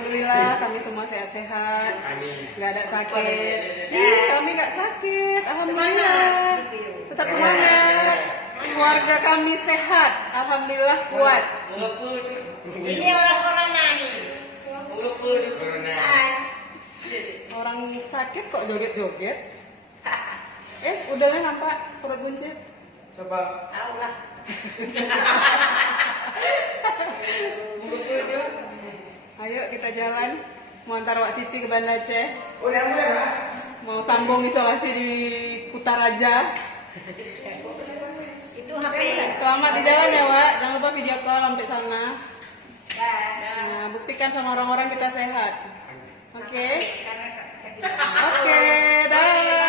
Alhamdulillah kami semua sehat-sehat, nggak ada sakit. Kami nggak sakit, alhamdulillah. Tetap semangat. Keluarga kami sehat, alhamdulillah kuat. Ini orang corona nih. Orang sakit kok joget-joget. Udahlah nampak perut buncit. Coba. Allah. Ayo kita jalan. Mau antar Wak Siti ke Banda Aceh. Udah mulai, Pak. Mau sambung isolasi di Kutaraja. Itu HP. Selamat di jalan ya, Wak. Jangan lupa video call sampai sana. Dah. Nah, buktikan sama orang-orang kita sehat. Oke? Karena Oke, dah.